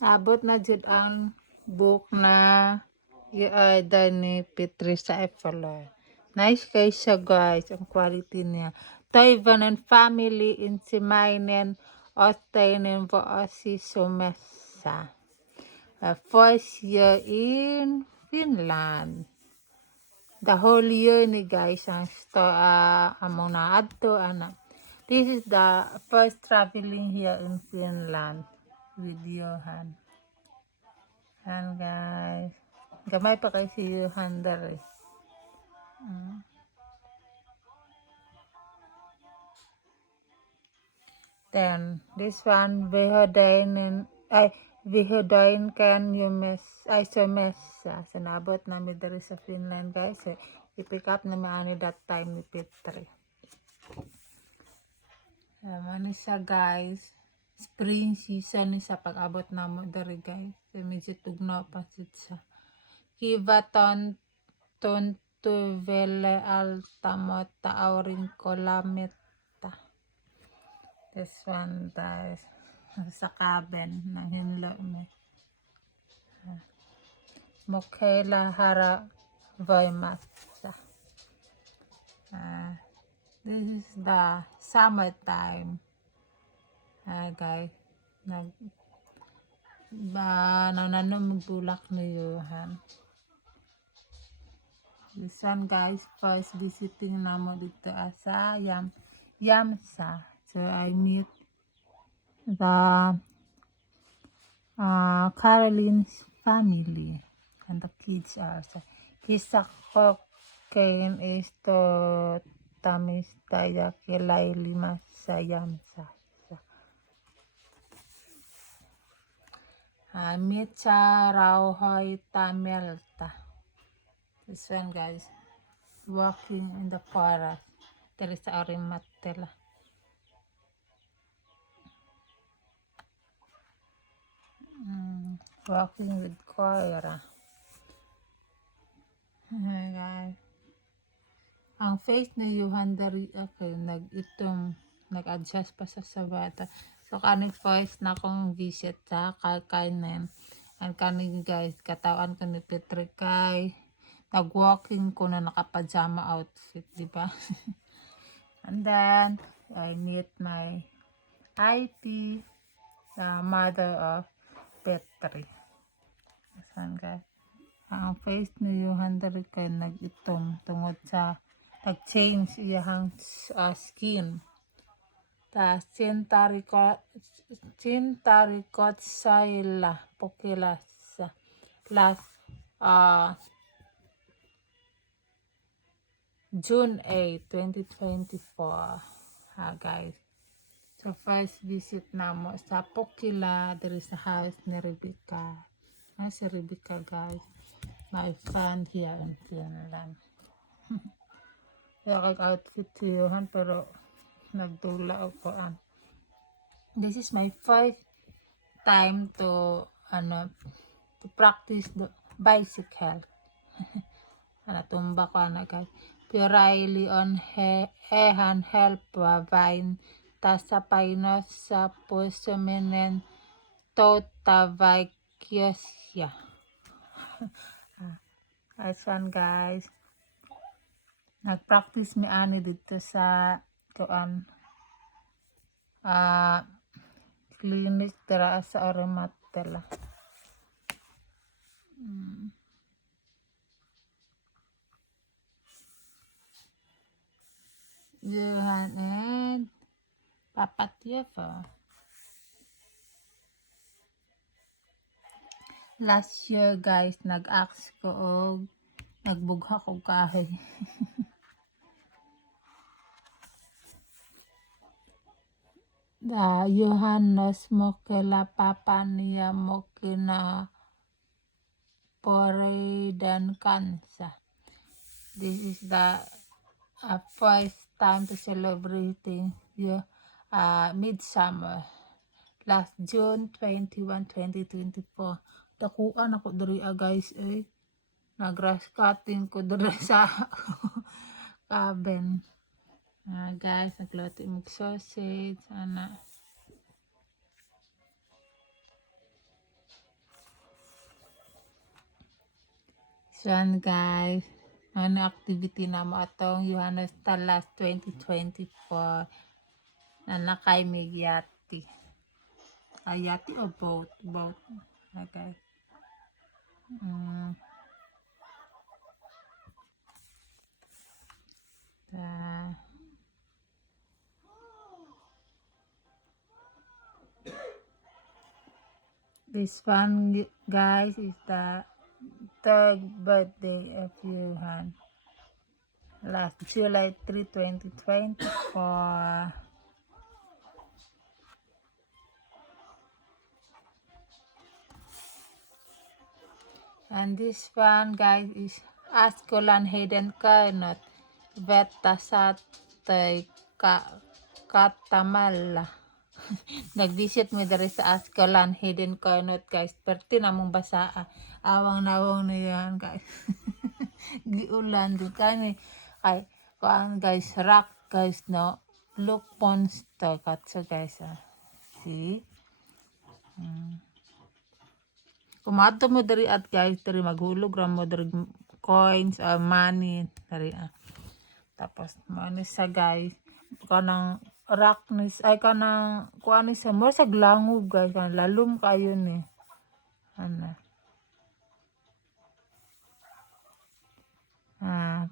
Abot na jud ang book na giada ni Patricia Efala. Nice kay siya guys, ang quality niya. Toivonen and family insimainen ottainen vuosi Suomessa. First year in Finland. The whole year ni guys ang among naadto ana. This is the first traveling here in Finland with Johan. And guys, gamay pa kay si Johan dere. Then this one Vihodain kan yumes ay Suomessa. Sanabot namin dere sa Finland guys. So, i-pick up na ani that time ni Petri. Ano siya guys. Spring season ni sa pag-abot na mo dere guys. So, medyo tugnaw pa siya. Kivaton tuntuvelle altamota aurinkolametta. This one guys. Sa cabin ng hinlo mo. Mokela hara voimassa. This is the summertime. Guys. Nananong magbulak ni Johan. This one guys, first visiting namo dito sa Jämsä. So I meet the Caroline's family and the kids are so kisakkokein isto tamista ja kelailimassa Jämsä. Metsä rauhoittamelta. This one guys, walking in the forest. There is Orimattila. Walking with Koira. Guys. Ang face ni Johan dari okay, nag-adjust pa sa sabata. So kaning first na akong visit sa kainin. And kaning guys, katawan ko ni Petri kay nag-walking ko na naka-pajama outfit, di ba? And then I meet my IT, the mother of Petri. Asan guys? Ang face ni Johan dari kay nag-itom tungod sa nag-change iyang skin. Ta cintarikot saila pokilas last June 8, 2024. Guys. So first visit namo sa Pokila, there is a house ni Rebecca. Si Rebecca guys. My friend here in Finland. Kaya outfit si Johan pero nagdula ako. This is my first time to practice the bicycle. Tumba ko guys. Piraili on ehan helpwa vain tasa painos sa pusuminen tota vaikiosya. Nice one guys. Nag-practice mi ani dito sa clinic tira sa Orimattila. Johan and Papa Tiafa. Last year guys, nag-ask ko og nagbugha ko kahoy. Da Johannes mokela papa niya mokina pore dan kansa. This is the first time to celebrating midsummer. Last June 21, 2024. Dakuan ako diri guys nag-grass cutting ko diri sa cabin. Guys, nagluto mag sausage ana. So yan guys, ano activity na mo atong Johannes Talas 2024 na nakay may yati. Yati o boat? Boat. Okay. Mm, ta- this one guys is the third birthday of Johan. Last July 3, 2024. And this one guys is Askolan Hidden Karnot Beta Satay Katamala. Nag-visit mo dari sa Askolan Hidden Karnot guys. Perti na mong basa. Awang nawang na yan guys. Giulan din kami. Ay, kuan guys, rock guys no. Look monster katso guys. See? Kumato mo dari at guys, dari maghulog ra mo dari coins, money, dari Tapos mo ni sa guys, kanang rock ni ay kanang kuan ni sa mo sa glangog guys, kanang lalom kayo ni. Ano.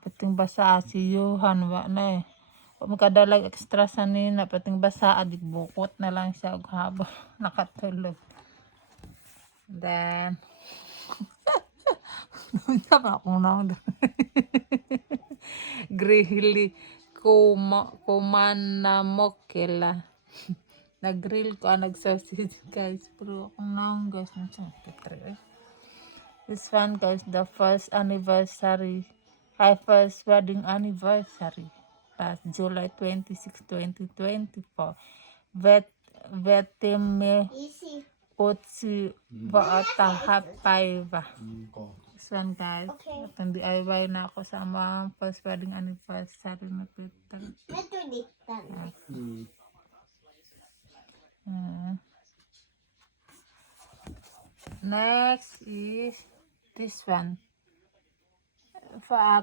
Pating basa si Johan wa na eh. Kung makadalag extra sa nina, pating basa adik bukot na lang siya og habang nakatulog. Then, Tama akong naon. Grili kumanamokela. Nag-grill ko, nag-sausage guys. Pero akong naon guys. This one guys, the first anniversary. First wedding anniversary. Last July 26, 2024. Vetime Otsi Baata Hapaiva. This one guys. Okay. Itong DIY na ako sa mga first wedding anniversary na Peter. Next is this one.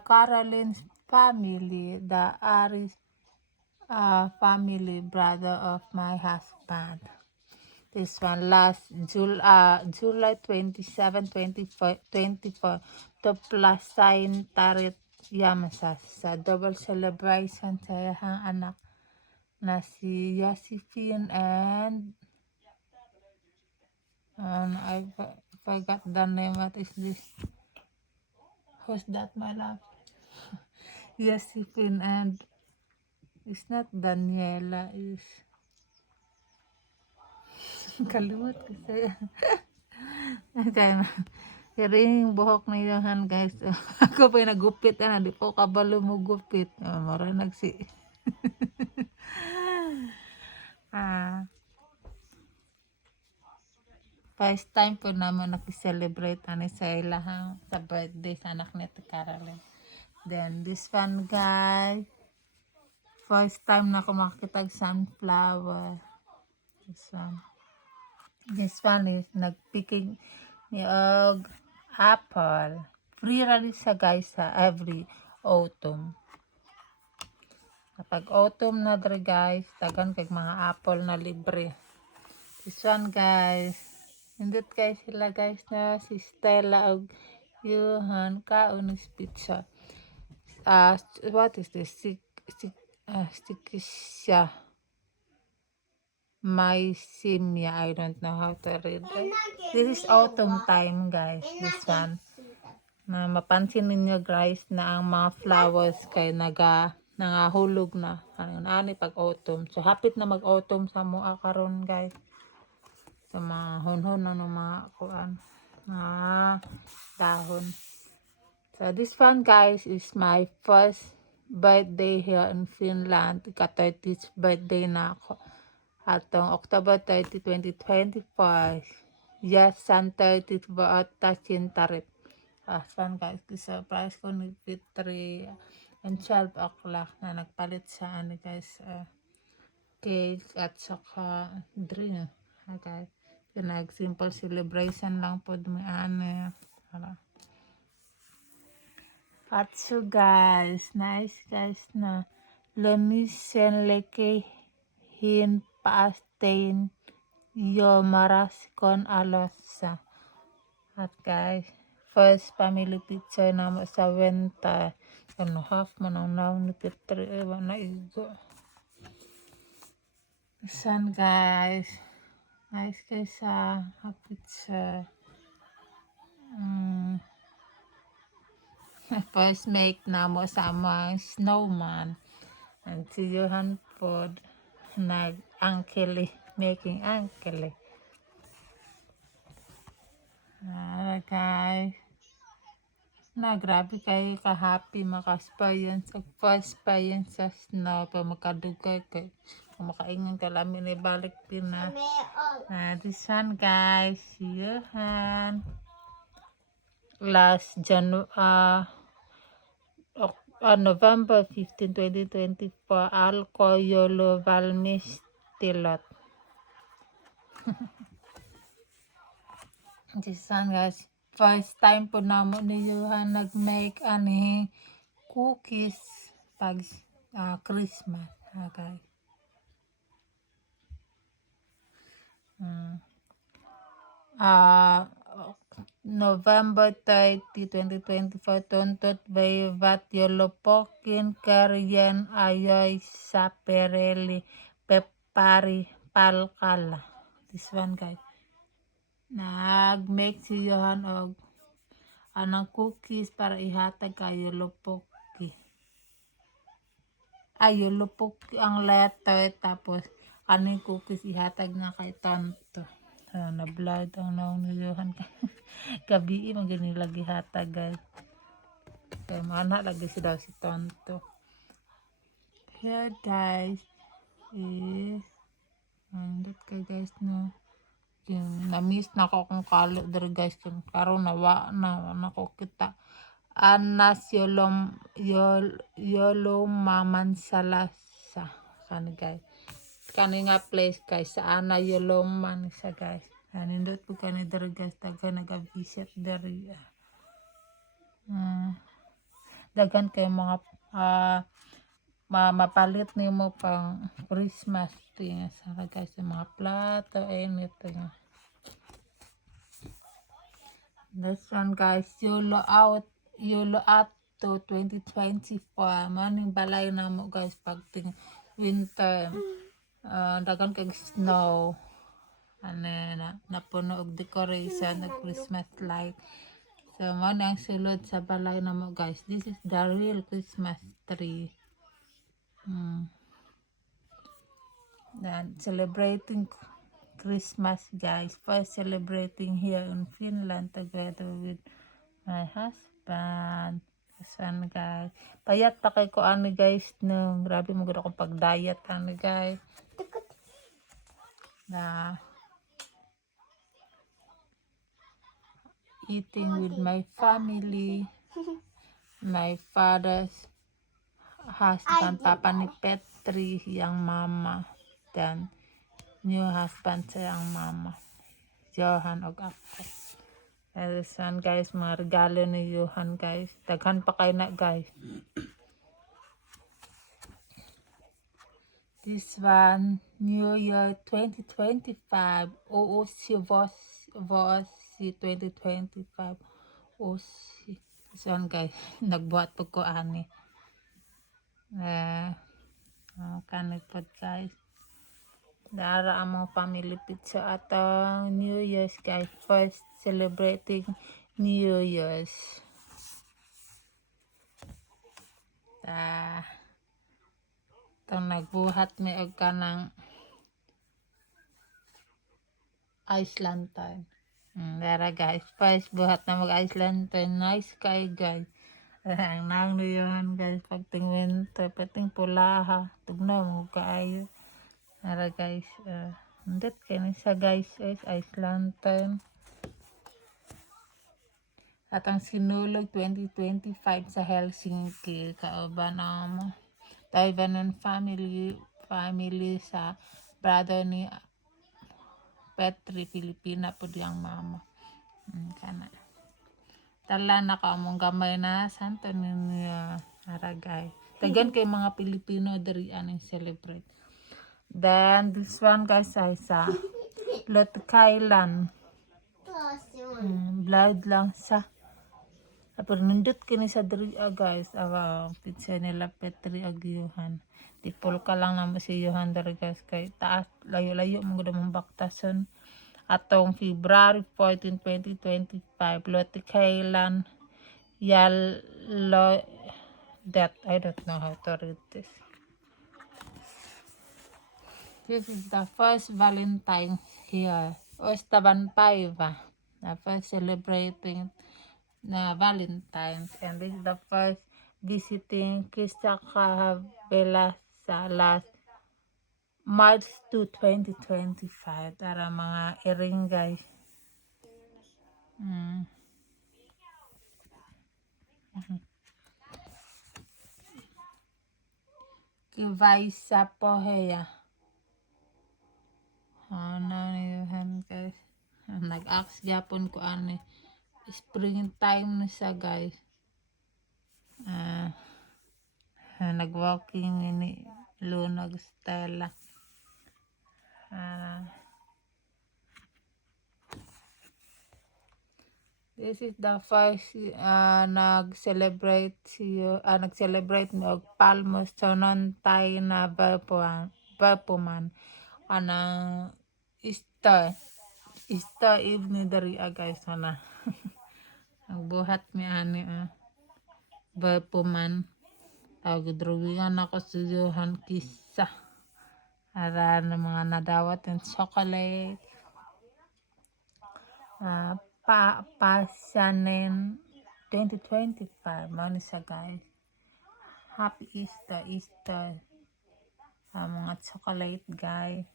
Caroline's family, the Aris family, brother of my husband. This one last July 27, 2024 to Plasain Tarit Yamasas sa double celebration sa iyang anak na si Josephine and I forgot the name. What is this? Who's that, my love? Josephine and it's not Daniela, is kalimut ko sa'yo. Okay. Pero yung buhok na yun guys. Ako pa yung nagupit. Di po kabalo mo gupit. Mara nagsi. First time po naman nakiselebrate sa ilahang sa birthday sa anak ni Caroline. Then this one guys. First time na ako makakita sunflower. This one is nagpicking ni apple. Free rin sa guys sa every autumn. Kapag autumn na dre guys, tagan kag mga apple na libre. This one guys, hindot guys sila guys na si Stella og Johan kaunis pizza. What is this? Stikisya. Mycemia, I don't know how to read it. This is autumn time guys, this one. Na mapansin ninyo guys na ang mga flowers kay nangahulog na. Ani pag autumn. So hapit na mag autumn sa mga karon guys. Sa mga honhon na ng mga kuan. Dahon. So this one guys is my first birthday here in Finland. Ika-30th birthday na ako. Atong October 30, 2025. Yes, San 30th birthday Tarit. Fan guys, surprise ko ni Fitri and 12 o'clock na nagpalit sa guys, cake at saka drink. Okay. Nag simple celebration lang po may hala. At so guys, nice guys na lemisen leke hin paastain yo maras con alosa. At guys, first family picture na mo sa wenta. Ano half man ang naon ni Petri ewa na igo. San guys, nice guys sa picture. First make na mo sa mga snowman. And si Johan po nag-angkeli, making angkeli. Guys, na grabe kayo ka-happy maka-experience sa first experience sa snow pa makadugay kay makaingon ka lamin ni balik din na. This one guys, si Johan. Last November 15, 2024, Alko Yolo Valmis Tilot. This one guys, first time po namo ni Johan nag-make ani cookies pag Christmas. Okay. November 30, 2024, tuntot bayvat yolopokin karyan ayoy sa pereli pepari palkala. This one guys. Nag-make si Johan og anang cookies para ihatag kay yolopoki. Yolopoki ang letter tapos kaning cookies ihatag na kay tonto. Na blood ang naong ni Johan gabi man gani lagi hatag guys. Kaya mana lagi si daw si tonto. Here guys is andot ka guys no. Yung na-miss na ko kung kalo der guys kung karon nawa na ko kita anas yolom mamansalasa kan guys kani nga place guys sa ana yoloman siya guys nindot po kani der guys taga naga-visit deri dagan kay mga mapalit nimo pang Christmas tree sa guys yung mga plato anything. This one guys, Yolo out to 2024 maning balay na mo guys pag winter dagan kag snow napuno og decoration og Christmas light. So mo ang sulod sa balay na mo guys, this is the real Christmas tree. Then celebrating Christmas guys, first celebrating here in Finland together with my husband. San guys, payat pa kay ko ani guys no, grabe mo gud akong pag-diet ani guys. Eating with my family, my father's husband, papa ni Petri, yang mama, dan new husband sa yang mama, Johan og ako. This one guys, mga regalo ni Johan guys, daghan pa kay na guys. This one, New Year 2025, OOC VOSI 2025, OOC. This one guys, nagbuhat po ko ani. Kanit po guys. Dara among family pizza at New Year's guys, first celebrating New Year's. Itong nagbuhat may og kanang ice lantern. Dara guys, first buhat na mag ice lantern, nice kay guys. Ang nang niyon guys, pagting winter, pating pulaha, tugnaw mo kaayo. Dara guys, hindi kaya sa guys ice lantern. At ang sinulog 2025 sa Helsinki, kauban ang Taiwan family sa brother ni Petri, Pilipina po diyang mama. Kana. Tala na ka among gamay na Santo Niño Aragay. Tagan kay mga Pilipino diri aning celebrate. Then this one guys ay sa Lotkailan. Blood lang sa. Pero nindot kini sa diri guys. Awa pizza nila Petri Agyuhan. Tipol ka lang naman si Johan diri guys kay taas layo-layo mo gud mong baktason. Atong February 14, 2025 Lotkailan Yalo that I don't know how to read this. This is the first Valentine here. O Estaban Paiva. The first celebrating na Valentine's. And this is the first visiting Krista Cahabela sa last March 2, 2025. Tara mga earring guys. Kivay sa Poheya. Ano yun guys. Nag-ask Japon ko ano. Springtime na siya guys. Nag-walking ini Lunag Stella. This is the first nag-celebrate nag-celebrate ni og Palmos Chonontay na Bapuman anang Easter Eve ni dari guys na nagbuhat mi ani Bapuman drawingan ako sa Johan Kisa ara na mga nadawat ng chocolate Pasanen 2025 man siya guys. Happy Easter mga chocolate guys.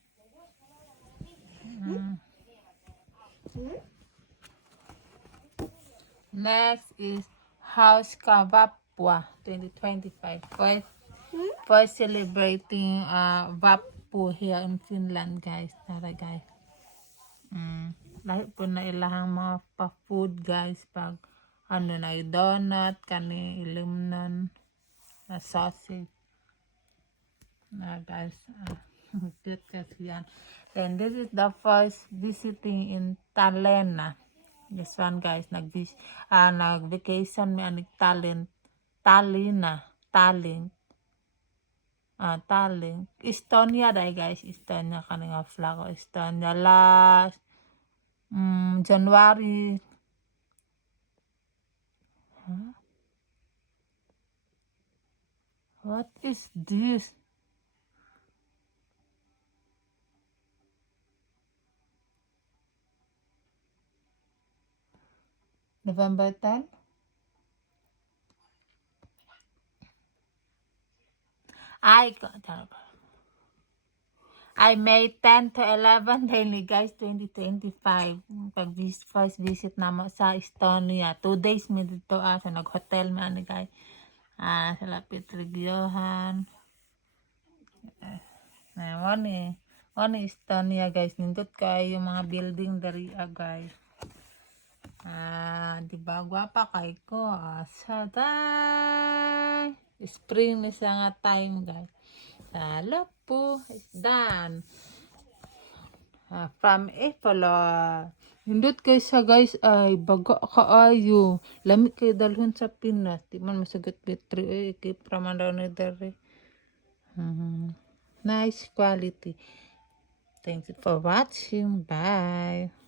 Next is House Kavapwa 2025 first celebrating Vappu here in Finland guys. Tara guys. Lahat po na ilahang mga pa-food guys pag ano na donut kani ilimnon na sausage na guys good kasi yan. Then this is the first visiting in Talena. This one guys nag-vacation mi anig Tallinn Estonia dai guys. Estonia kani nga flag Estonia last January. What is this? November 10? I May 10 to 11 daily guys 2025 first visit naman sa Estonia 2 days mi dito sa nag-hotel mi ani guys sa lapit Regiohan one Estonia guys nindot kayo yung mga building dari guys diba gwapa kay ko saday spring ni sa nga time guys. Salo po is done. From Epola. Hindot kay sa guys ay baga kaayo. Lamig kay dalhon sa Pinas. Di man masagot betri. Kay praman daw ni dari. Nice quality. Thank you for watching. Bye.